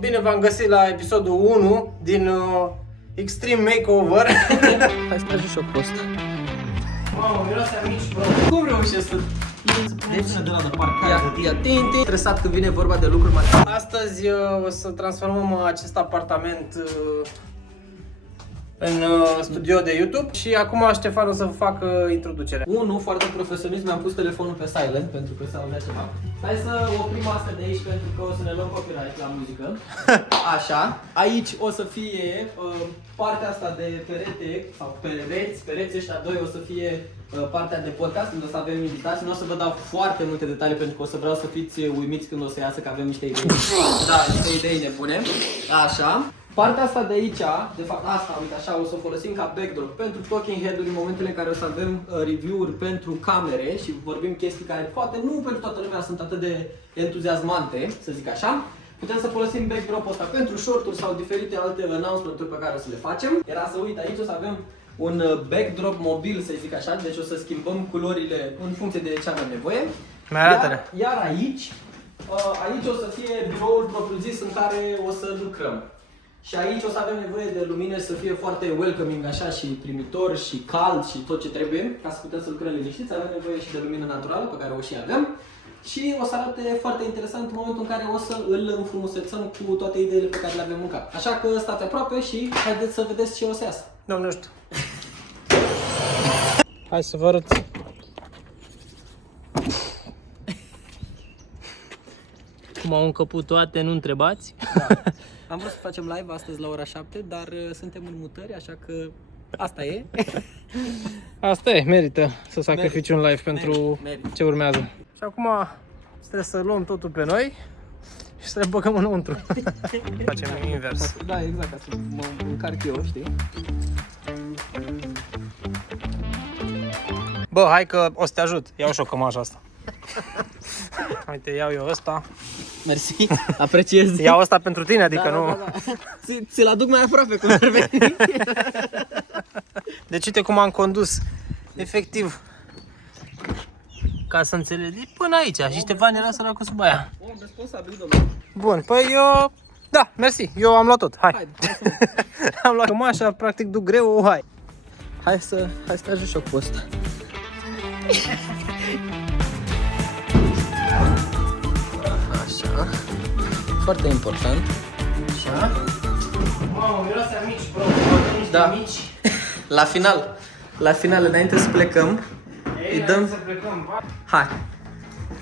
Bine v-am găsit la episodul 1 din Extreme Makeover. Hai să tragi și o post. Mamă, miroase a mici, bro. Cum reușești să... Deci, de la de parcare. Ia, tinti. Stresat când vine vorba de lucruri mai... astăzi o să transformăm acest apartament în studio de YouTube și acum Ștefan o să facă introducerea. Unu, foarte profesionist, mi-am pus telefonul pe silent pentru că se audea ceva. Hai să oprim asta de aici pentru că o să ne luăm copyright la muzică. Așa. Aici o să fie partea asta de perete sau pereți ăștia doi o să fie partea de podcast unde o să avem invitații. Nu o să vă dau foarte multe detalii pentru că o să vreau să fiți uimiți când o să iasă că avem niște idei. Da, niște idei nebune. Așa. Partea asta de aici, de fapt asta, uite așa, o să o folosim ca backdrop pentru talking head-uri în momentele în care o să avem review-uri pentru camere și vorbim chestii care poate nu pentru toată lumea sunt atât de entuziasmante, să zic așa. Putem să folosim backdrop-ul ăsta pentru short-uri sau diferite alte announcement-uri pe care o să le facem. Era să uite, aici o să avem un backdrop mobil, să zic așa, deci o să schimbăm culorile în funcție de ce avem nevoie. Iar aici o să fie biroul propriu-zis în care o să lucrăm. Și aici o să avem nevoie de lumină să fie foarte welcoming așa și primitor și cald și tot ce trebuie ca să putem să lucrăm liniștiți. Avem nevoie și de lumină naturală pe care o și avem. Și o să arate foarte interesant în momentul în care o să îl înfrumusețăm cu toate ideile pe care le avem în cap. Așa că stați aproape și haideți să vedeți ce o să iasă. Doamne ajută! Hai să vă arăt. Cum au încăput toate, nu întrebați. Da. Am vrut să facem live astăzi la ora 7, dar suntem în mutări, așa că asta e. Asta e, merită să sacrifici un live pentru merit. ce urmează. Și acum trebuie să luăm totul pe noi și să le băgăm înăuntru. Facem invers. Da, exact, ca să mă încarc eu, știi? Bă, hai că o să te ajut. Iau și o cămașa asta. Uite, iau eu ăsta. Mersi, apreciez. Iau ăsta pentru tine, adică nu... Da. Ți-l aduc mai aproape cum ar veni. Deci uite cum am condus, efectiv, ca să înțelegi, până aici. Și Ștefan era săracul sub aia. Om responsabil, domnule. Bun, păi eu... Da, mersi, eu am luat tot, hai. Am luat cămașa, practic duc greu, hai. Hai să tragi și o post. Așa. Foarte important. Așa. Mamă, miroase a mici, bro, Da. mici. La final, înainte să plecăm, îi dăm... Să plecăm, ba. Hai.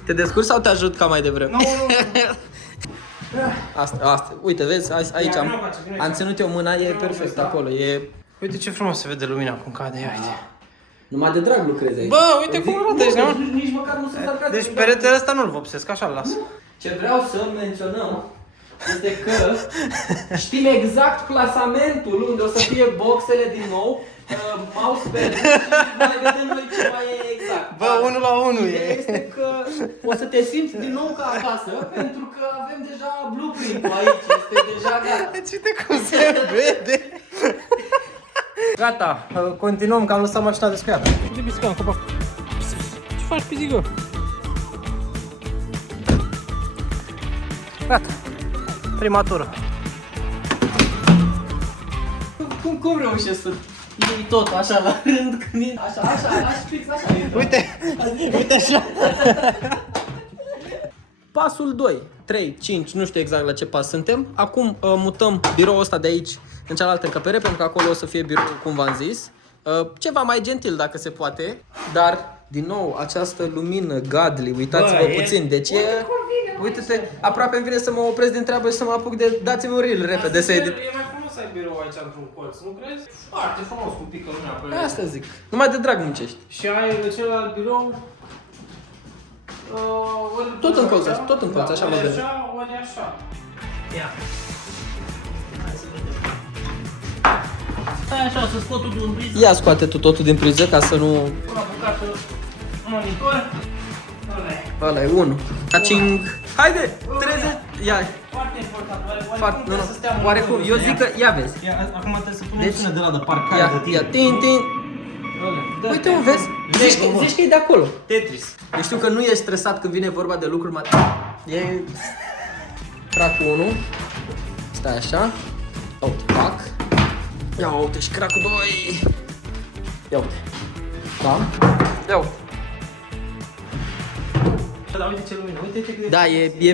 Te descurci sau te ajut ca mai devreme? Nu. Asta. Uite, vezi, aici Ia, am vină, face. ținut eu mâna, e perfect da. acolo, e... Uite ce frumos se vede lumina cum cade, ia uite. Numai de drag lucrezi aici. Bă, uite cum arată aici, nu? Nici măcar nu sunt sarcastic. Deci peretele ăsta nu-l vopsesc, așa-l las. Ce vreau să menționăm este că știm exact plasamentul unde o să fie boxele din nou, mousepad și mai vedem noi ce mai e exact. Bă, 1 la 1 Ideea e. este că o să te simți din nou ca acasă, pentru că avem deja blueprint-ul aici, este deja gata. Deci uite cum se vede. Gata, continuăm că am lăsat mașina descuiată. De bicicletă, copac. Ce faci, pisică? Gata. Prima tură. Cum reușești să iei tot așa la rând când e așa, fix așa. Uite așa. Pasul 2, 3, 5, nu știu exact la ce pas suntem. Acum mutăm biroul ăsta de aici în cealaltă încăpere, pentru că acolo o să fie birou, cum v-am zis. Ceva mai gentil dacă se poate, dar din nou această lumină godly, uitați-vă puțin, deci e... Uite-te, aproape îmi vine să mă opresc din treabă și să mă apuc de... Dați-mi un reel repede să edit. E mai frumos să ai birou aici într-un colț, nu crezi? Foarte frumos cu pică lumea pe Asta zic, numai de drag muncești. Și ai celălalt birou... Tot în colț, așa mă gândesc. Așa, ori așa. Ia. Stai așa, să scot totul în priză. Ia scoate tu totul din priză ca să nu... Una bucată monitor. Ăla e 1. Caching! Haide! 30! Ia! Foarte important. Oarecum, eu zic că, ia vezi. Acum trebuie să punem Deci, sună de la de parcare de ia, tin. Uite, mă, vezi? Zici că e de acolo. Tetris. Eu știu că nu ești stresat când vine vorba de lucruri materiale. E... Tracul 1. Stai așa. Ia uite, pac. Ia uite și cracul 2. Ia uite. Da? Ia uite. Dar uite ce lumină, uite ce cât de Da,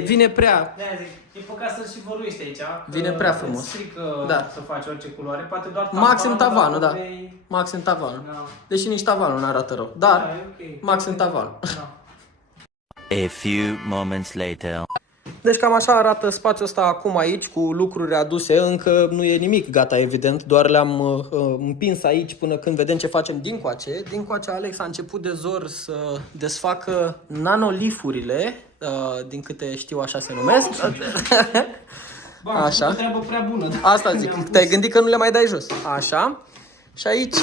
vine prea. De-aia zic, e păcat să-l și văruiești aici. Vine prea frumos. Îți strică Da. să faci orice culoare, poate doar Maxim tavanul, da. vrei... Maxim tavanul. Da. Deși nici tavanul nu arată rău. Da, Dar, e ok. maxim tavanul. Da. A few moments later. Deci cam așa arată spațiul ăsta acum aici, cu lucruri aduse. Încă nu e nimic gata, evident, doar le-am împins aici până când vedem ce facem dincoace. Dincoace Alex a început de zor să desfacă nanolifurile, din câte știu așa se numesc. Bă, Așa. o treabă prea bună. Da? Asta zic, te-ai gândit că nu le mai dai jos. Așa. Și aici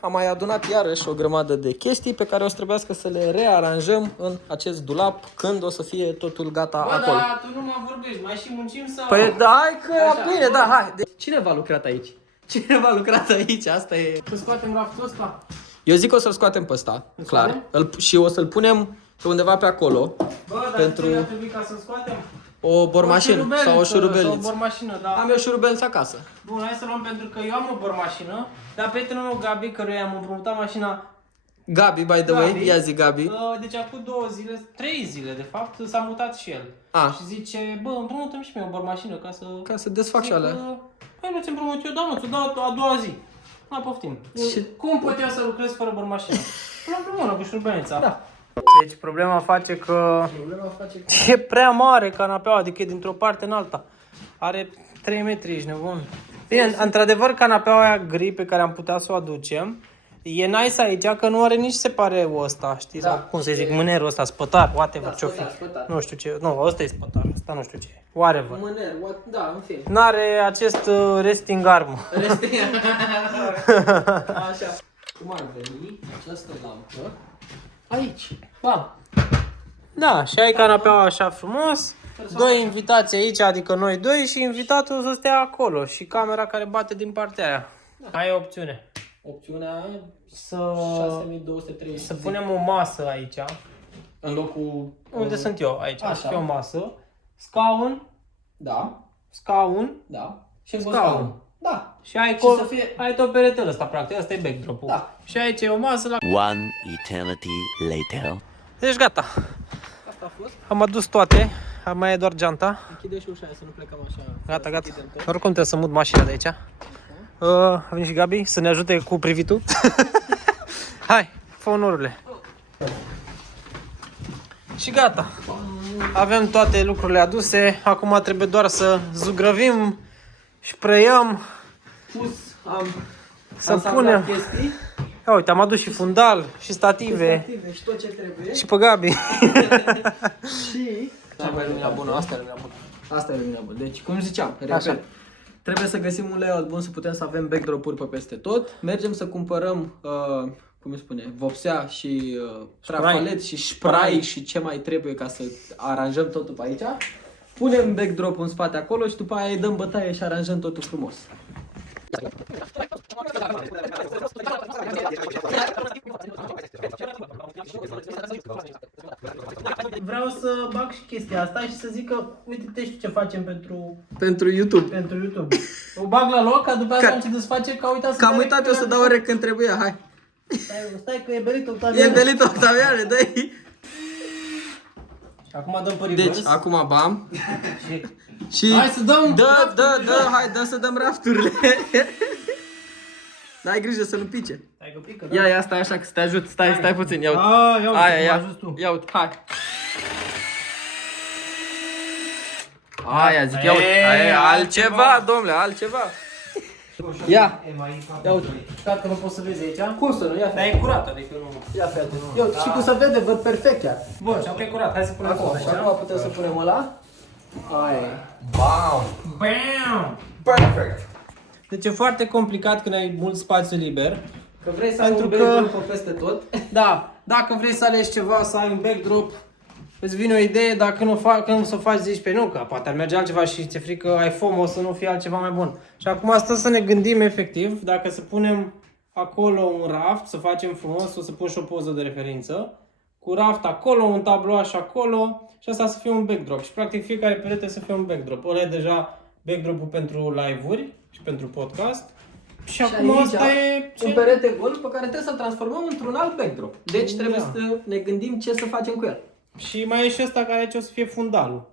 am mai adunat iarăși o grămadă de chestii pe care o să trebuiască să le rearanjăm în acest dulap când o să fie totul gata Bă, acolo. dar tu nu mă vorbești, mai și muncim sau... Păi da, hai că Așa. bine, da, hai. Cine v-a lucrat aici? Cine v-a lucrat aici? Asta e... Să scoatem raftul ăsta? Eu zic că o să-l scoatem pe ăsta, clar. Și o să-l punem pe undeva pe acolo. Bă, dar Pentru- ce ar trebui ca să-l scoatem? O bormașină sau o Sau o șurubelniță. bormașină, da. Am eu șurubelniță acasă. Bun, hai să luăm pentru că eu am o bormașină, dar prietenul meu Gabi, căruia am împrumutat mașina, Gabi, by the way, ia zi Gabi. deci acum 2 zile, 3 zile de fapt, s-a mutat și el. A. Și zice, bă, împrumutăm și mie o bormașină ca să... Ca să desfac și Zic, alea. Păi nu ți împrumut eu, da, nu, ți-o dau a doua zi. Na, poftim. Și- Cum pot eu să lucrez fără bormașină? Luăm mână cu șurubelnița. Da. Deci problema face că Problema face că... e prea mare canapeaua, adică e dintr-o parte în alta. Are 3 metri, ești nebun. Bine, într-adevăr, canapeaua aia gri pe care am putea să o aducem, e nice aici că nu are nici separeu ăsta, știi? Da. Sau cum să zic, mânerul ăsta, spătar, whatever, Da, ce-o fi. spătar. Nu știu ce, nu, ăsta e spătar, ăsta nu știu ce e, whatever. Mâner, da, în fine. N-are acest resting arm. Așa. Cum ar veni această lampă? Aici. Da. Da, și ai canapeaua așa frumos, doi invitați aici, adică noi doi și invitatul să stea acolo și camera care bate din partea aia. Ai o opțiune. Opțiunea Să 6230. să punem o masă aici, în locul... unde sunt eu, aici. Așa. Așa. O masă, Da, scaun da. Și Scaun. Da. și ai, Și să fie- ai tot peretele ăsta, practic, ăsta e backdrop-ul. Da. Și aici e o masă la... One eternity later. Deci gata, Asta a fost. am adus toate, mai e doar geanta. Închide și ușa aia, să nu plecăm așa. Gata, gata. Închidem tot. Oricum trebuie să mut mașina de aici. A venit și Gabi să ne ajute cu privitul. Hai, fă onorurile. Și gata. Avem toate lucrurile aduse. Acum trebuie doar să zugrăvim și preiem. Pus, am Să ansamblat punem. chestii, Ia uite, am adus și fundal, și stative, stative și tot ce trebuie. și pe Gabi. Și... Asta e lumina bună, asta e lumina bună. Asta e lumina bună. Deci, cum ziceam, repet, Așa. trebuie să găsim un layout bun să putem să avem backdrop-uri pe peste tot. Mergem să cumpărăm, cum îi spune, vopsea și trafalet și spray și ce mai trebuie ca să aranjăm totul pe aici. Punem backdrop în spate acolo și după aia îi dăm bătaie și aranjăm totul frumos. Vreau să bag și chestia asta și să zic că, uite, știu ce facem Pentru YouTube. pentru YouTube. O bag la loc, ca după aceea să încep să face că uitat să Că am dai uitat eu să dau rec când trebuie, hai. Stai că e belit Octavian. E belit Octaviane, dă-i. Acum dăm pe reverse. Deci, acum bam. Și... Și Hai să dăm hai, dă să dăm rafturile. Dar ai grijă să nu pice. Stai că pică, da? Ia, stai așa, că să te ajut. Stai puțin, ia uite. Ia uite, Aia, cum ia. ai ajuns tu. Ia uite, hai. Aia, zic, ia uite. Aia, altceva, domnule, altceva. Ia. Ia uite. Stai că nu poți să vezi aici. Cum să nu? Ia, Dar e curat, adică nu... ia fii atent. Ia uite, și cum se vede, văd perfect chiar. Bun, și acum e curat, hai să punem Acum, acolo și aici. acum putem să punem ăla. Aia. Bam! Perfect. Deci e foarte complicat când ai mult spațiu liber. Că vrei să ai Pentru un că- backdrop pe peste tot. Da, dacă vrei să alegi ceva, să ai un backdrop, îți vine o idee, dacă nu să o faci, zici pe nu, că poate ar merge altceva și ți-e frică, ai FOMO să nu fie altceva mai bun. Și acum asta să ne gândim efectiv, dacă să punem acolo un raft, să facem frumos, o să pun și o poză de referință, cu raft acolo, un tablouaș acolo și asta să fie un backdrop. Și practic fiecare perete să fie un backdrop. Ăla e deja backdrop-ul pentru live-uri și pentru podcast. Și aici acum asta e un perete gol pe care trebuie să-l transformăm într-un alt backdrop. Deci trebuie să ne gândim ce să facem cu el. Și mai e și ăsta care aici o să fie fundalul.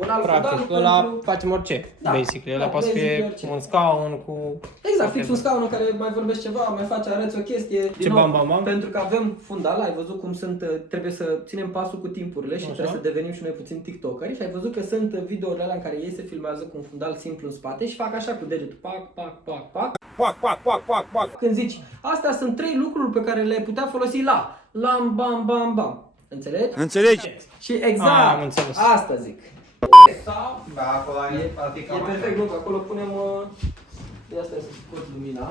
Un alt Practic, fundal ăla pentru... facem orice, Da. basically. Ăla Da, poate să fie basically orice. un scaun cu... Exact, fix un scaun în care mai vorbești ceva, mai faci, arăți o chestie. Din nou, bam, bam, bam. Pentru că avem fundal, ai văzut cum sunt, trebuie să ținem pasul cu timpurile și Așa. trebuie să devenim și noi puțin tiktokeri și ai văzut că sunt videourile alea în care ei se filmează cu un fundal simplu în spate și fac așa cu degetul, pac, pac, pac, pac. Pac, pac, pac, pac, pac. Când zici, astea sunt 3 lucruri pe care le-ai putea folosi la lam, bam, bam, bam. Înțelegi? Înțelegi? Și exact, Am înțeles. asta zic. Sau, Da, acolo ar fi cam e perfect, nu, că acolo punem, de asta să scot lumina.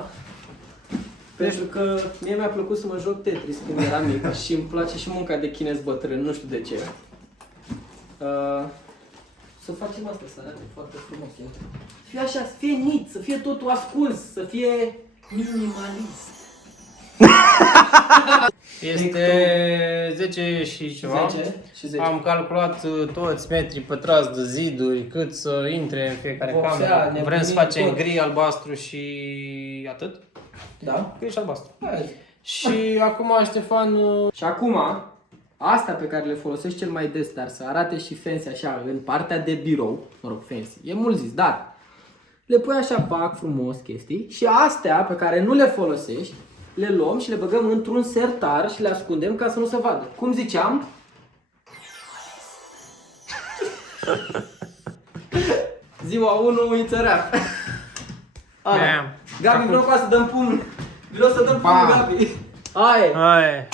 Pentru că mie mi-a plăcut să mă joc Tetris când eram mic și îmi place și munca de chinez bătrân, nu știu de ce. Să facem asta, să arate foarte frumos. Iată. Să fie așa, să fie neat, să fie totul ascuns, să fie minimalist. Este 10 și ceva. 10 și 10. Am calculat toți metrii pătrați de ziduri, cât să intre în fiecare Vopsea, cameră. nebunie, Vrem să facem tot. gri, albastru și atât. Da? Gri și albastru. Hai. Și acum Ștefan... Și acum, astea pe care le folosești cel mai des, dar să arate și fancy așa, în partea de birou, mă rog, fancy, e mult zis, dar le pui așa, pac, frumos, chestii, și astea pe care nu le folosești, le luăm și le băgăm într-un sertar și le ascundem ca să nu se vadă. Cum ziceam? Ziua 1, it's a rap. Ala. Bam. Gabi, vreau ca să dăm pumn. Vreau să dăm pumn, Bam. Gabi. Aia e. Hai.